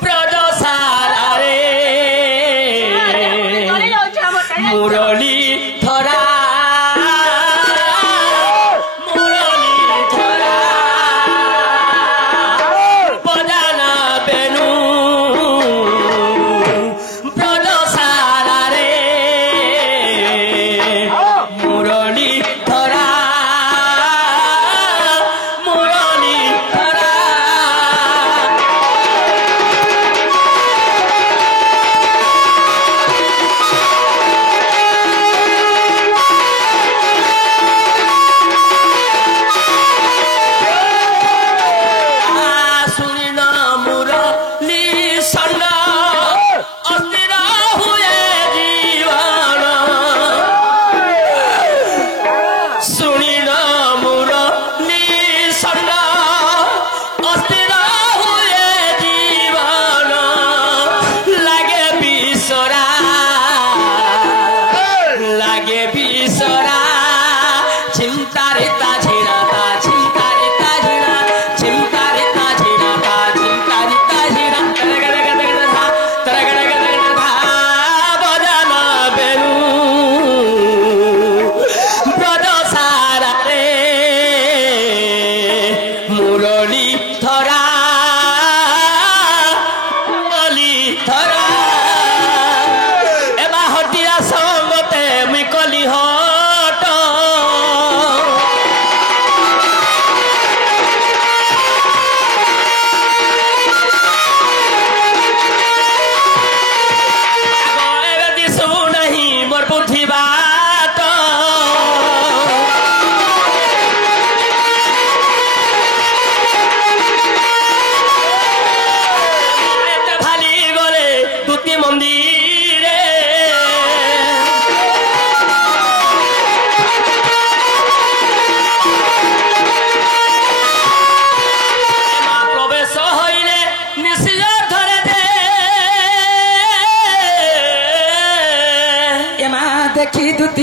Brother Sara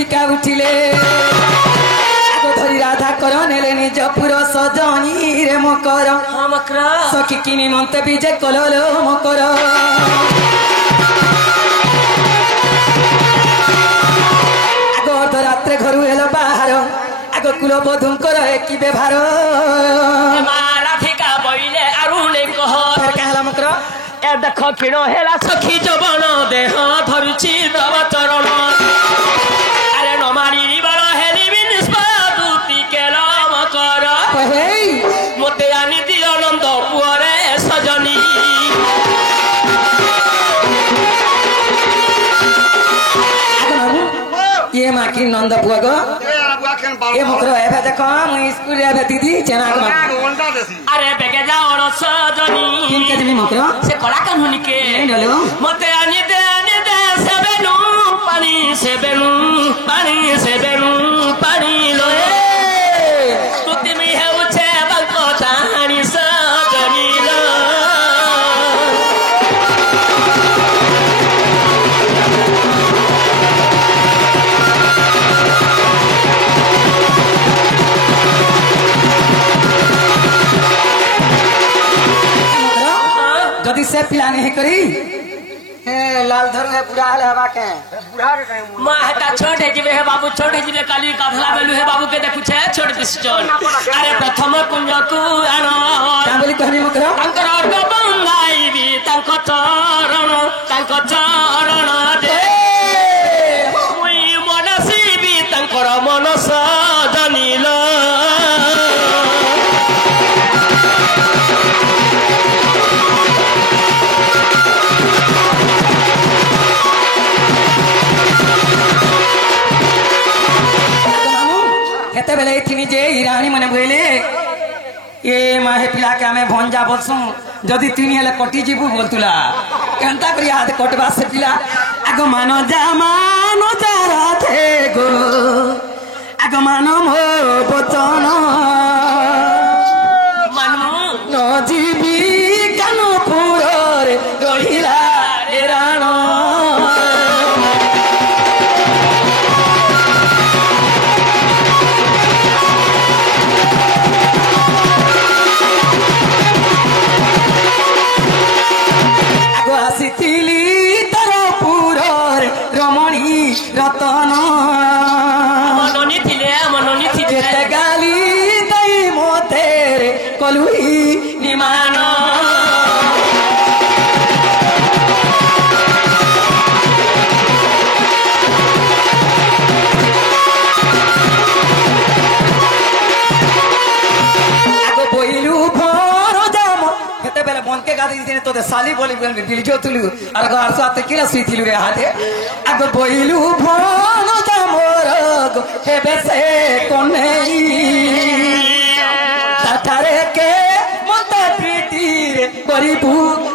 फिका उठिले धरी राधा कर नेले निज पुर सजनी रे मकर सखी किनी मते बीजे कललो मकर आगो अर्धरात्रे घरु हेलो बाहर आगो कुल बधुंकर कि व्यवहार राधिका बइले अरुणे कह कहला मकर ए देख क्षीण हेला सखी जवन देह धरुची तव चरण अरे नमारी बड़ हेली निष्पादुति केला मकर मते आनी दियो नंद पुअरे सजनी ये माँ की नंद पुआ गो ये मुकरो है बेटा कौन स्कूल है बेटी दी चना को अरे बेगे जा और सजनी किन के दिनी मुकरो से कला कानूनी के नलो मते आनी दे सेबेनु पानी लो तू तिमी है उछे बलको तानी सजनी लो जदी से पिला नहीं करी लाल धर है बुढ़ा हाल हवा के मां हटा छोटे जीवे है बाबू छोटे जीवे काली काथला बेलु है बाबू के देखु छे छोटे दिसचन अरे प्रथम कुंज कु आनो का बोली कहनी मकरा अंकर अर्ग बंगाई भी तांको चरण दे मुई मनसी भी तांकर मनस जनिलो हेते बेले थिनी जे ईरानी मने बोले ए माहे पिला के हमें भंजा बसु जदी तिनी हेले कटी जीबू बोलतुला केनता करी हाथ कटबा से पिला आगो मानो जा राधे गो आगो मानो मो बचन मानमु न जीवी कानपुर रे रहिला ए राणो रतन मननी थिले गाली दई मोते कलुई निमान आगो बोइलू भर जाम हेते बेले मन के गादी दिने तो साली बोली बिलजो तुलु और घर साथ किला सुइथिलु रे हाथे आगो बोइलू भर जाम रग हेबे से कोनेई ताठारे के मत प्रीति रे करिबू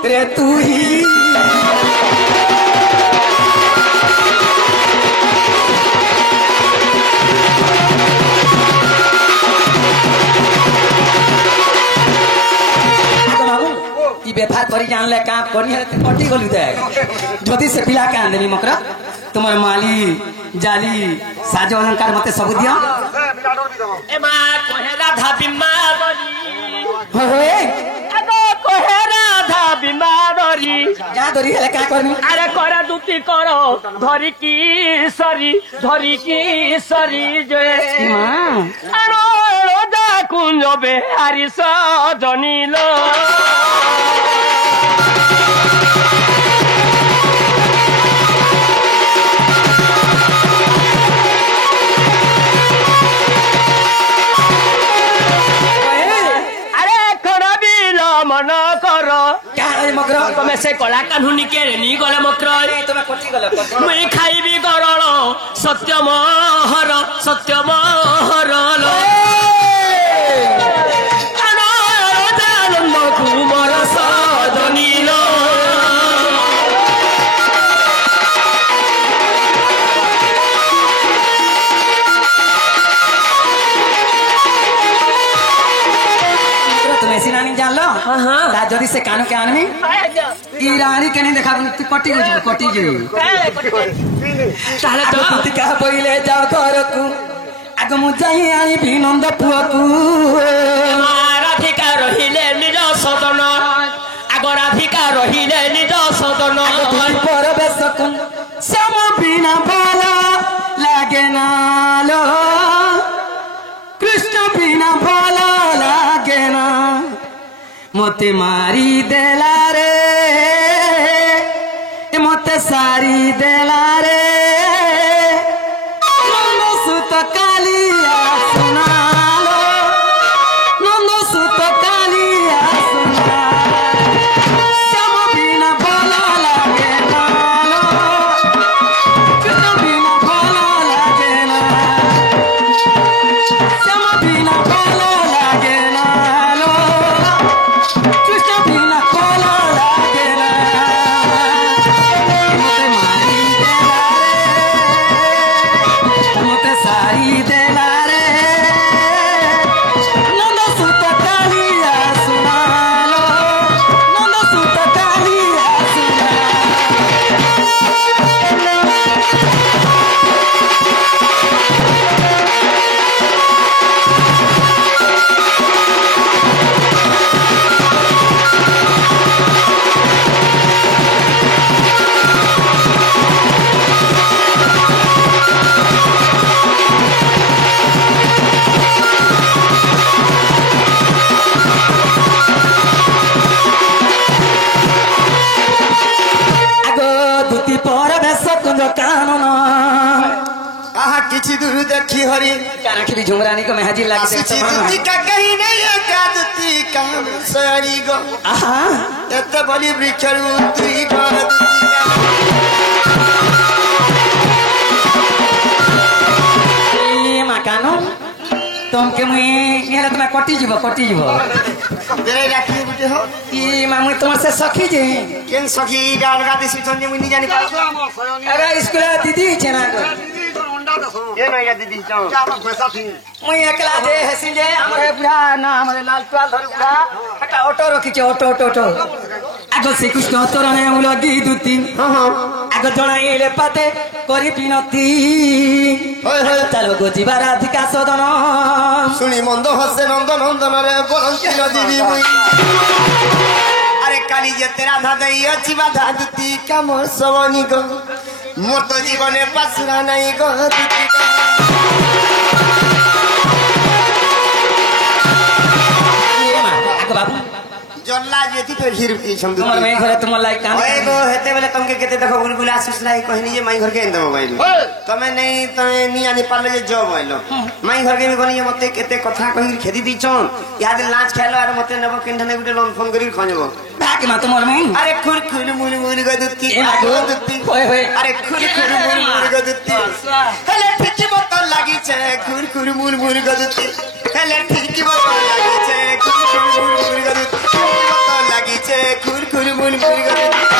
रे तुही व्यवहार करी जानले काम करी कटी गलु दे जदी से पिला के आंदनी मकरा तुमर माली जाली साज अलंकार मते सब दियो ए मां कोहे राधा बिमारी होए अगो कोहे राधा बिमारी जा धरी हेले का करनी अरे करा दुती करो धरी की सरी जे मां अनो रोजा कुंज बेहारी सजनीलो मन कर मकर तुम्हें से कला कानूनी के नी गले मकर तुम कटी गल मुई खाइबी गरल सत्यमहर आनंद कुमार सजनील तुम्हें सिनानी जान लो जदि से कान के आनमी ई रानी के नहीं देखा तू कटी जी ताले तो तू का पहिले जाओ घर को आग मु जाई आनी भी नंद पुआ को राधिका रहिले निज सदन आग राधिका रहिले निज सदन परवेश को श्याम बिना भला लागे ना लो कृष्ण बिना भला लागे ना मते मारी देला रे मते सारी देला रे नंद सुत कालिया सुनालो नंद सुत कालिया सुना श्याम बिना भला लागे ना लो कृष्ण बिना भला लागे ना श्याम बिना भला लागे ना लो कृष्ण बिना भला लागे ना मते मारी देला रे मते सारी देला रे नंद सुत कालिया सुनालो नंद सुत कालिया सुना आगो दुती पर बेस कुंज कानन आहा किछि दूर देखी हरि कानखी झुमरानी को मेहजी लागी आसिछि दुति का कहीं नहीं एका दुति काम सरी गो आहा एते बलि वृक्षरु दुई घर दुति ए माकानो तुमके मुई नेले तुम्हें कटी जीव तेरे राखी बुटे हो ई मामू तुम से सखी जे केन सखी गाल गादी सिथन मुनि जानि पा अरे स्कूल दीदी छे ना ये नया दीदी जाओ मुई एकला जे हसी जे हमरे बुढ़ा ना हमरे लाल टवाल धर बुढ़ा हटा ऑटो रखी छे ऑटो आगो श्री कृष्ण तोरणे उलगी दुती हां हां आगो जणाइले पाते करी पिनती होय होय चलो गो जीवा राधिका सदन सुनी मंद हसे नंद नंदन रे बरंती दीदी मुई अरे काली जे तेरा धा दई अछि बाधा दुति काम सवनी गो मोर तो जीवने पासुरा नहीं गो दुति आगो बाबू जल्ला जेती फेर हिर की समझ तुम्हार में घरे तुम लाइक काम ओए गो हेते बेले तुमके केते देखो बुलबुला सुसलाई कहनी जे माई घर के एंद मोबाइल तमे नहीं तमे नी आनी पाले जे जॉब आइलो माई घर के गनी मते केते कथा कहि खेदी दी छन याद लांच खेलो और मते नेबो किंठने गुटे लोन फोन करी खनेबो बाकी मा तुमार में अरे खुर खुर मुनि मुनि गो दुत्ती ए मागो दुत्ती होय अरे खुर खुर मुनि मुनि गो दुत्ती हेले ठीक बोतल लागी छे खुर खुर मुनि मुनि गो दुत्ती हेले ठीक बोतल लागी छे खुर खुर मुनि मुनि गो दुत्ती बोतल लागी छे खुर खुर मुनि मुनि गो दुत्ती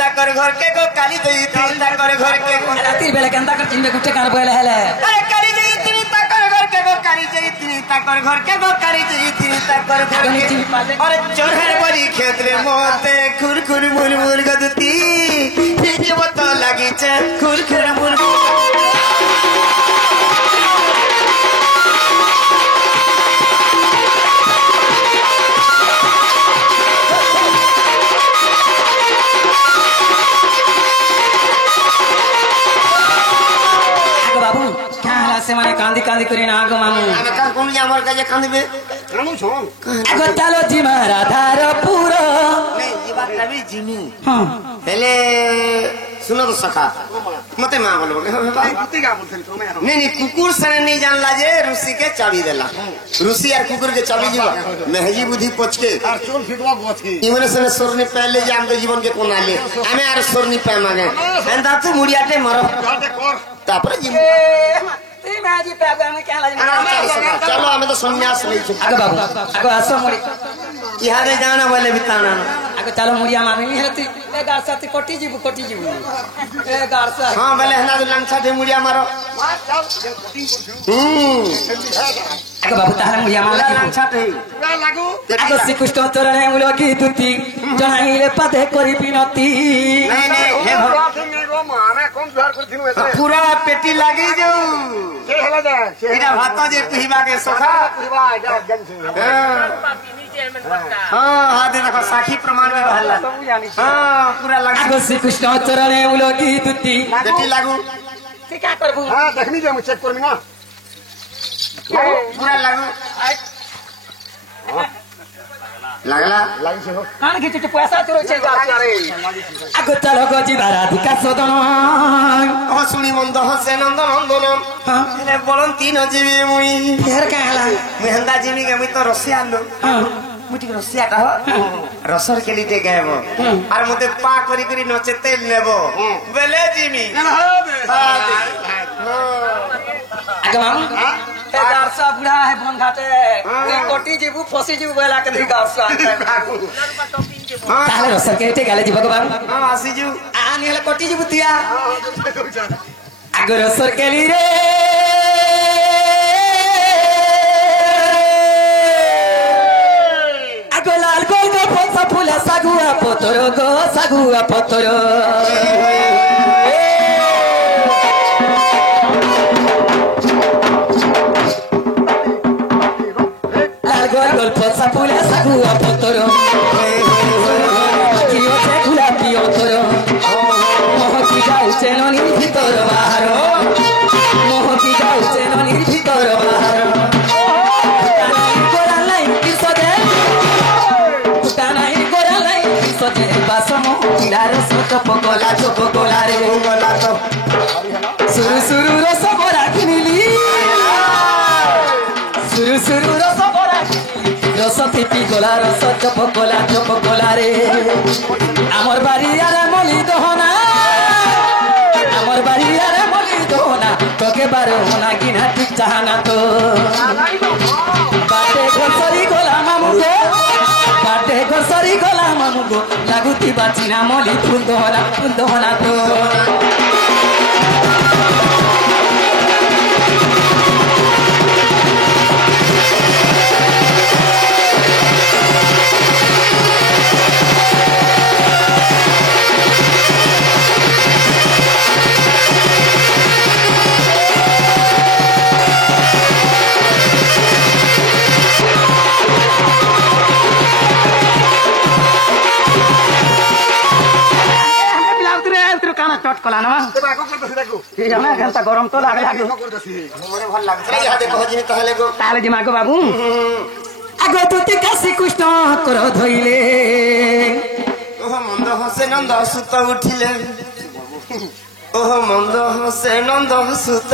ताकर घर के गो काली दई थी ताकर घर के राती बेले केंता कर चिंबे गुटे कान बोले हेले अरे काली दई थी ताकर घर के गो काली दई थी ताकर घर के गो काली दई थी ताकर घर के अरे चोरहर बली खेत रे मोते खुर खुर मुर मुर गदती ठीक बतो लागी छे खुर खुर मुर से माने कांदी कांदी करी ना आगो मामू आमे का कोन हमर का जे कांदबे कानु छो आगो तालो जी राधार पूरो नहीं ये बात कभी जिमी हां हेले सुनो तो सखा मते मां बोलो भाई कुत्ते का बोलथन तो मैं नहीं कुकुर सने नहीं जानला जे रूसी के चाबी देला रूसी यार कुकुर के चाबी जीवा महजी बुद्धि पोछ के और चोर फिटवा गोछ के इमने सने सोरनी पहले जान के जीवन के कोना ले हमें यार सोरनी पे मांगे एंदा तू मुड़ियाटे मरो तापर जी ती महजी पे आगे में क्या लाज चलो हमें तो सन्यास ले आगो बाबू आगो आसो मोरी यहाँ जाना बोले बिताना आगे चलो मुड़िया मामी हेती ए गारसा ती कटी जीबू ए गारसा हां बेले हना तो लंचा दे मुड़िया मारो आगे बाबू ताहा मुड़िया माला लंचा दे लागू आगे श्रीकृष्ण चरणे मुलो की दुती जनाइले पदे करी बिनती नहीं हे माने कौन जुहार कर दिनु एते पूरा पेटी लागी जो से हला जा से इना भात जे पिहिबा के सोखा पुरवा जा जन से हां हां दे देखो साखी प्रमाण में बहला हां पूरा लागी आगे श्रीकृष्ण चरणे मुलो की दुती पेटी लागू ते क्या करबू हां देखनी जे चेक करमी ना पूरा लागू लागला लागी से हो कान खींच के पैसा तोरो छे अरे आगे चलो गोजी बाराधिका सदन ओ सुनी मंद हसे नंद नंदन हां रे बोलन तीन जीवी मुई फेर कहला मेहंदा जीवी के मुई तो रसिया लो हां मुटी रसिया का हो रसर के लिए गएबो और मते पा करी करी नचते लेबो बेले जीवी आगे मामू ए गारसा बुढ़ा है बन घाटे ए कोटी जीबू फसी जीबू बेला के दी गारसा ताले रसर के ते गाले जी भगवान हां आसी जू आनी हले कोटी जीबू तिया आगे रसर के ली रे आगे लाल गोल गो फसा फूला सागुआ पोतरो Gol posa pula sagua potoro Kio se kula pio toro Moho ki jau chenoni bhitor baharo Moho ki jau chenoni bhitor baharo Kutanai koralai kisode Basomo kilaro soto pokola chopokola re Pokola to Suru suru roso bora kinili Suru suru roso রস পিপি গোলা রস chop গোলা রে আমার বাড়ি আরে মলি দহনা আমার বাড়ি আরে মলি দহনা তোকে বারে হোনা কিনা ঠিক চাহানা তো বাটে ঘরসরি গোলা মামু গো বাটে ঘরসরি গোলা মামু গো লাগুতি বাচিনা মলি ফুল দহনা তো चटकला ना देखो करते देखो ठीक है ना घंटा गरम तो लागे करते मोरे भल लागत रे याद कह जिनी तहले गो ताले दिमाग बाबू आगो तुते काशी कृष्ण कर धइले ओह मंद हसे नंद सुत उठिले ओह मंद हसे नंद सुत